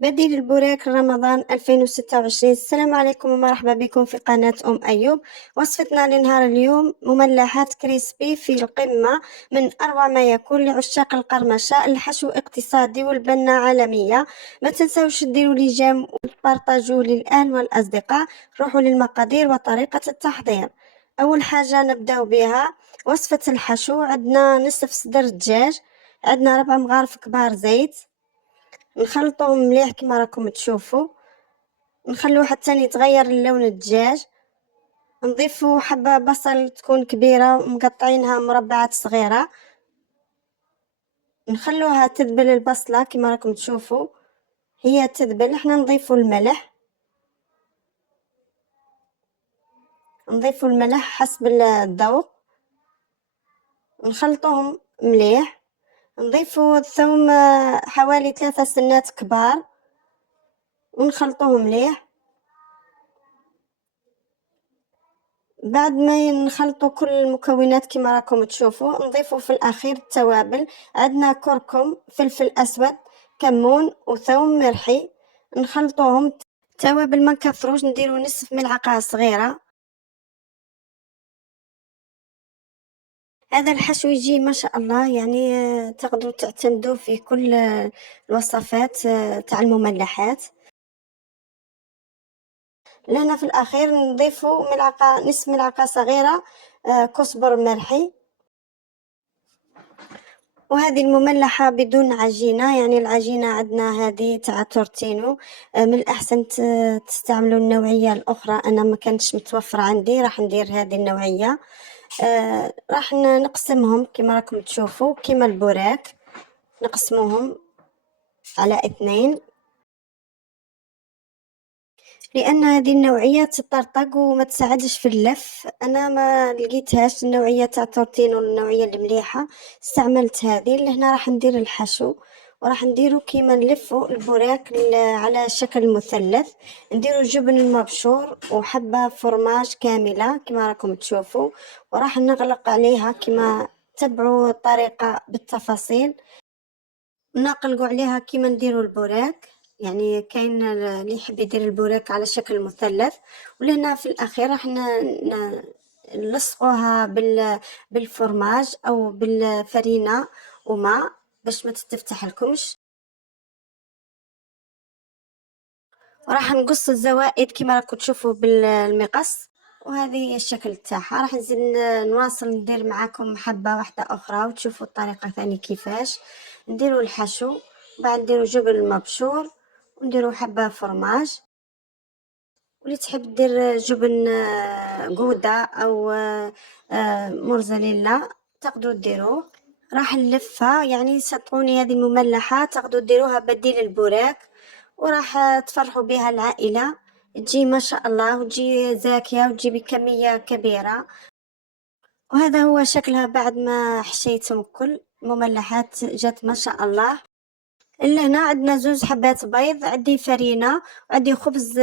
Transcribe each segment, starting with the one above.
بديل البوراك رمضان 2026. السلام عليكم ومرحبا بكم في قناة أيوب. وصفتنا لنهار اليوم مملحات كريسبي في القمة، من أروع ما يكون لعشاق القرمشة. الحشو اقتصادي والبنة عالمية. ما تنسوش ديروا لي جيم وتبارطاجوا للأهل والأصدقاء. روحوا للمقادير وطريقة التحضير. أول حاجة نبداو بها وصفة الحشو. عندنا نصف صدر دجاج، عندنا 4 مغارف كبار زيت، نخلطوهم مليح كما راكم تشوفوا، نخلوه حتى يتغير اللون الدجاج. نضيفوا حبة بصل تكون كبيرة مقطعينها مربعات صغيرة، نخلوها تذبل البصلة كما راكم تشوفوا هي تذبل. احنا نضيفوا الملح حسب الذوق، نخلطوهم مليح. نضيفوا الثوم حوالي 3 سنات كبار ونخلطوهم مليح. بعد ما نخلطوا كل المكونات كما راكم تشوفوا، نضيفوا في الاخير التوابل. عندنا كركم، فلفل اسود، كمون وثوم مرحي. نخلطوهم. توابل ما نكثروش، نديروا نصف ملعقه صغيره. هذا الحشو يجي ما شاء الله، يعني تقدروا تعتمدوا في كل الوصفات تاع المملحات. لهنا في الاخير نضيفوا نصف ملعقه صغيره كزبر مرحي. وهذه المملحة بدون عجينة، يعني العجينة عندنا هذه تاع تورتينو. من الأحسن تستعملوا النوعية الأخرى. أنا ما كانتش متوفرة عندي، راح ندير هذه النوعية. راح نقسمهم كما راكم تشوفوا كما البوراك، نقسموهم على 2، لان هذه النوعيه تطرطق وما تساعدش في اللف. انا ما لقيتهاش النوعيه تاع تورتينو، النوعيه المليحه. استعملت هذه. لهنا راح ندير الحشو، وراح نديرو كيما نلفو البوراك على شكل مثلث. نديرو جبن المبشور وحبه فرماج كامله كما راكم تشوفوا، وراح نغلق عليها كما تبعوا الطريقه بالتفاصيل. نقلقوا عليها كيما نديروا البوراك، يعني كاين اللي يحب يدير البوراك على شكل مثلث. ولهنا في الاخير راح نلصقوها بالفرماج او بالفرينه وماء باش ما تتفتح لكمش. وراح نقص الزوائد كما راكم تشوفوا بالمقص. وهذه هي الشكل تاعها. راح نزيد نواصل ندير معاكم حبه واحده اخرى وتشوفوا الطريقه ثاني كيفاش نديروا الحشو. بعد نديروا جبن المبشور ونديروا حبه فرماج. واللي تحب دير جبن جودا او موزاريلا تقدروا ديروه. راح نلفها، يعني صدقوني هذه المملحه تقدروا ديروها بديل البوراك، وراح تفرحوا بها العائله. تجي ما شاء الله وتجي زاكيه وتجي بكميه كبيره. وهذا هو شكلها بعد ما حشيتهم. كل مملحات جات ما شاء الله. هنا عندنا 2 حبات بيض، عندي فرينه، وعندي خبز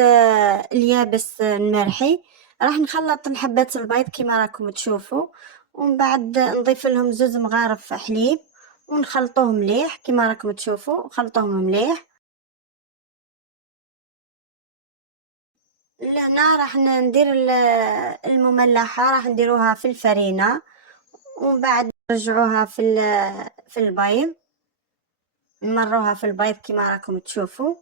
اليابس المرحي. راح نخلط الحبات البيض كما راكم تشوفوا، ومن بعد نضيف لهم 2 مغارف حليب ونخلطوهم مليح كما راكم تشوفوا. خلطوهم مليح. لهنا راح ندير المملحه، راح نديروها في الفرينه ومن بعد نرجعوها في البيض، نمروها في البيض كما راكم تشوفوا.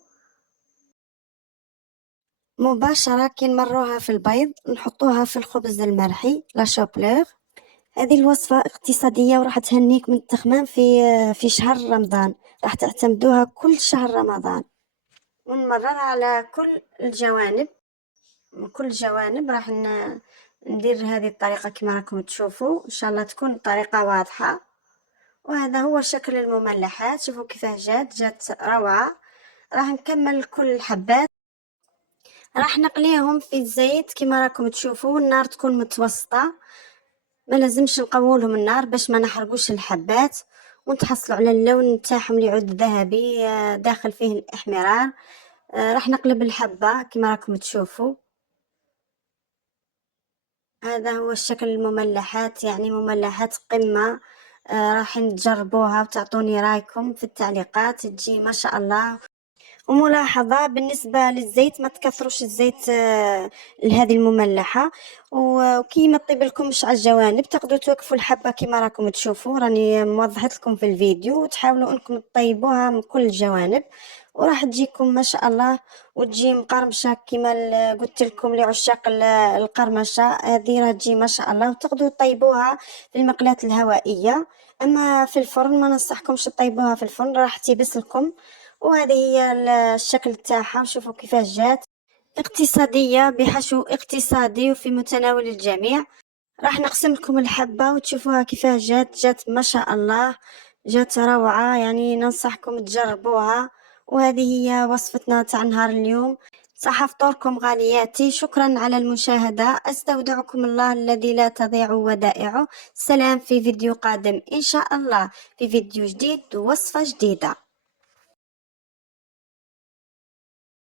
مباشرة كي نمروها في البيض نحطوها في الخبز المرحي لا شوبلور. هذه الوصفة اقتصادية وراح تهنيك من التخمام في شهر رمضان. راح تعتمدوها كل شهر رمضان، ونمررها على كل الجوانب. من كل الجوانب راح ندير هذه الطريقة كما راكم تشوفوا. ان شاء الله تكون الطريقة واضحة. وهذا هو شكل المملحات. شوفوا كيفاه جات روعة. راح نكمل كل الحبات. راح نقليهم في الزيت كما راكم تشوفوا. النار تكون متوسطة، ما لازمش نقولهم النار باش ما نحرقوش الحبات، ونتحصلوا على اللون تاعهم اللي يعود ذهبي داخل فيه الاحمرار. راح نقلب الحبة كما راكم تشوفوا. هذا هو الشكل المملحات، يعني مملحات قمة. راح تجربوها وتعطوني رايكم في التعليقات. تجي ما شاء الله. وملاحظة بالنسبة للزيت، ما تكثروش الزيت لهذه المملحة. وكي ما طيب لكمش على الجوانب تقدروا توقفوا الحبة كما راكم تشوفوا، راني موضحت لكم في الفيديو، وتحاولوا انكم تطيبوها من كل الجوانب وراح تجيكم ما شاء الله، وتجي مقرمشة كما قلت لكم لعشاق القرمشة. هذه راح تجي ما شاء الله، وتقدروا تطيبوها في المقلاة الهوائية. اما في الفرن ما ننصحكمش تطيبوها في الفرن، راح تيبس لكم. وهذه هي الشكل تاعها، شوفوا كيفاش جات اقتصادية، بحشو اقتصادي وفي متناول الجميع. راح نقسم لكم الحبة وتشوفوها كيفاش جات ما شاء الله، جات روعة، يعني ننصحكم تجربوها. وهذه هي وصفتنا تاع نهار اليوم. صح فطوركم غالياتي، شكرا على المشاهدة، استودعكم الله الذي لا تضيع ودائعه. سلام، في فيديو قادم ان شاء الله، في فيديو جديد ووصفة جديدة.